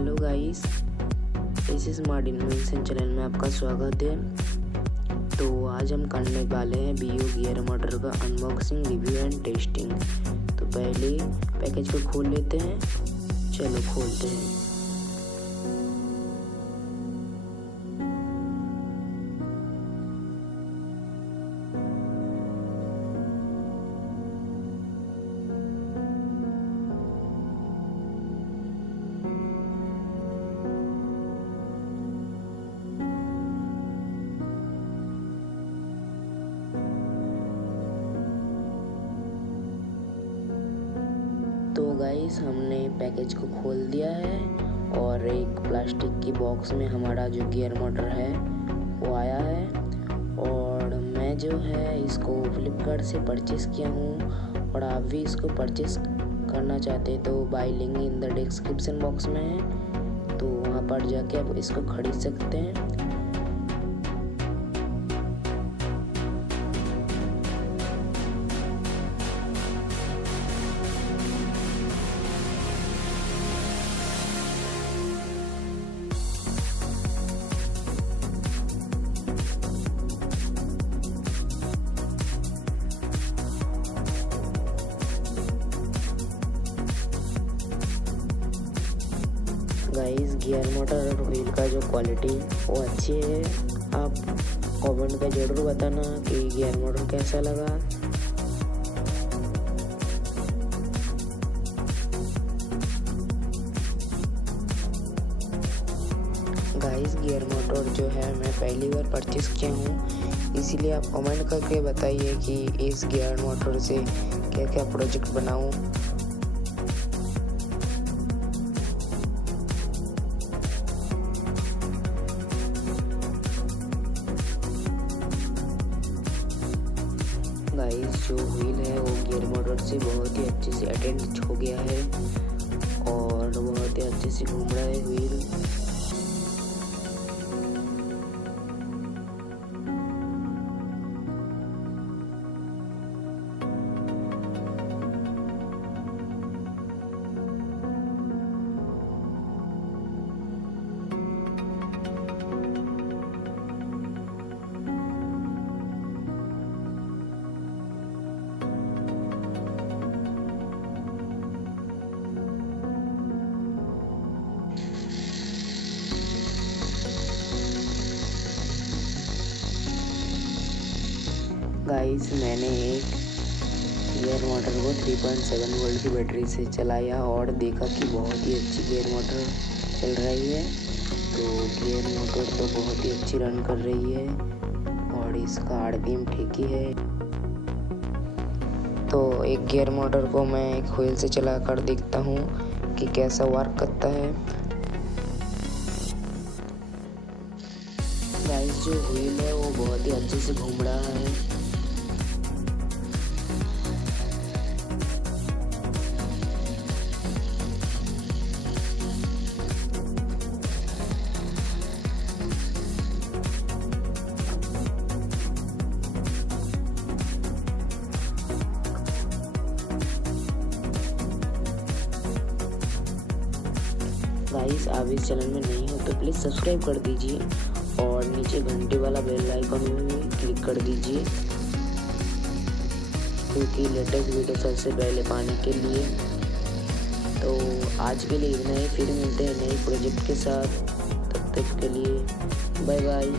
Hello guys, इस smart invention channel में आपका स्वागत है। तो आज हम करने वाले हैं बीओ गियर मोटर का अनबॉक्सिंग, रिव्यू एंड टेस्टिंग। तो पहले पैकेज को खोल लेते हैं। चलो खोलते हैं। तो गाइस, हमने पैकेज को खोल दिया है और एक प्लास्टिक की बॉक्स में हमारा जो गियर मोटर है वो आया है। और मैं जो है इसको फ्लिपकार्ट से परचेज़ किया हूँ, और आप भी इसको परचेज़ करना चाहते हैं तो bye link in the description box में है, तो वहाँ पर जाके आप इसको खरीद सकते हैं। गाइस, गियर मोटर और व्हील का जो क्वालिटी वो अच्छी है। आप कमेंट में ज़रूर बताना कि गियर मोटर कैसा लगा। गाइस, गियर मोटर जो है मैं पहली बार परचेज़ किया हूँ, इसीलिए आप कमेंट करके बताइए कि इस गियर मोटर से क्या क्या प्रोजेक्ट बनाऊँ। गाइस, जो व्हील है वो गियर मोटर से बहुत ही अच्छे से अटैच हो गया है और बहुत ही अच्छे से घूम रहा है व्हील। गाइस, मैंने एक गियर मोटर को 3.7 वोल्ट की बैटरी से चलाया और देखा कि बहुत ही अच्छी गियर मोटर चल रही है। तो गियर मोटर तो बहुत ही अच्छी रन कर रही है और इसका आरपीएम ठीक ही है। तो एक गियर मोटर को मैं एक व्हील से चला कर देखता हूँ कि कैसा वर्क करता है। गाइस, जो व्हील है वो बहुत ही अच्छे से घूम रहा है। गाइस, आप इस चैनल में नहीं हो तो प्लीज़ सब्सक्राइब कर दीजिए और नीचे घंटे वाला बेल आइकन में भी क्लिक कर दीजिए, क्योंकि लेटेस्ट वीडियो सबसे पहले पाने के लिए। तो आज के लिए इतना ही, फिर मिलते हैं नए प्रोजेक्ट के साथ। तब तक के लिए बाय बाय।